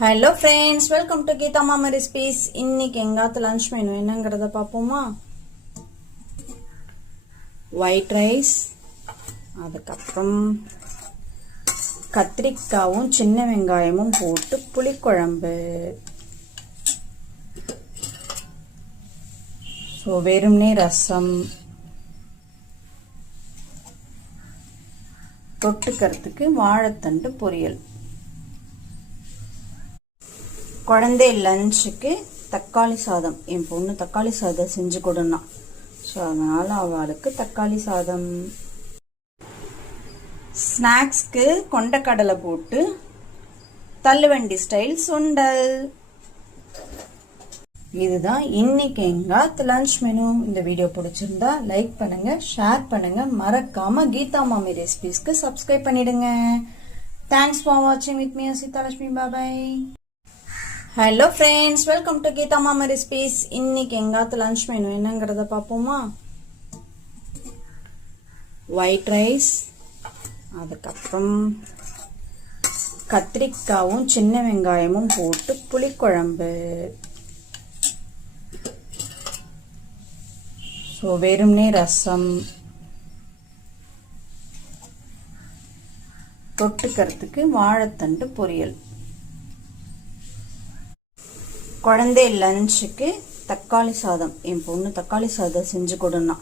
Hello friends welcome to Geetha Mama recipes இன்னைக்கு எங்காத்து lunch menu என்னங்கிறத பார்ப்போமா? ஒயிட் ரைஸ் அதுக்கப்புறம் கத்திரிக்காவும் சின்ன வெங்காயமும் போட்டு புளிக்குழம்பு. ஸோ வெறும்னே ரசம். தொட்டுக்கிறதுக்கு வாழைத்தண்டு பொரியல். குழந்தை லஞ்சுக்கு தக்காளி சாதம். என் பொண்ணு தக்காளி சாதம் செஞ்சு கொடுனா. ஸோ அதனால் அவளுக்கு தக்காளி சாதம். ஸ்நாக்ஸ்க்கு கொண்டக்கடலை போட்டு தள்ளுவண்டி ஸ்டைல் சுண்டல். இதுதான் இன்னைக்கு எங்காத் லஞ்ச் மெனு இந்த வீடியோ பிடிச்சிருந்தா லைக் பண்ணுங்க ஷேர் பண்ணுங்க. மறக்காம கீதா மாமி ரெசிபிஸ்க்கு சப்ஸ்கிரைப் பண்ணிடுங்க. தேங்க்ஸ் ஃபார் வாட்சிங் with me Seethalakshmi bye bye hello friends welcome to Geetha Mama recipes இன்னைக்கு எங்காத்து லஞ்ச் மெனு என்னங்கிறத பார்ப்போமா ஒயிட் ரைஸ் அதுக்கப்புறம் கத்திரிக்காவும் சின்ன வெங்காயமும் போட்டு புளிக்குழம்பு. ஸோ வெறும்னே ரசம். தொட்டுக்கிறதுக்கு வாழைத்தண்டு பொரியல். குழந்தை லஞ்சுக்கு தக்காளி சாதம். என் பொண்ணு தக்காளி சாதம் செஞ்சு கொடுனா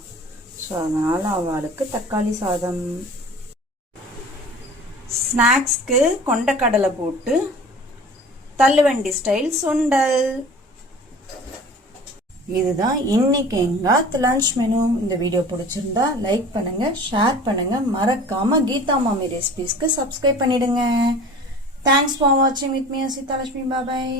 ஸோ அதனால் அவளுக்கு தக்காளி சாதம். ஸ்நாக்ஸ்க்கு கொண்டக்கடலை போட்டு தள்ளுவண்டி ஸ்டைல் சுண்டல். இதுதான் இன்னைக்கு எங்காத் லஞ்ச் மெனு இந்த வீடியோ பிடிச்சிருந்தா லைக் பண்ணுங்க ஷேர் பண்ணுங்க. மறக்காம கீதா மாமி ரெசிபிஸ்க்கு சப்ஸ்கிரைப் பண்ணிடுங்க. தேங்க்ஸ் ஃபார் வாட்சிங் with me Seethalakshmi bye bye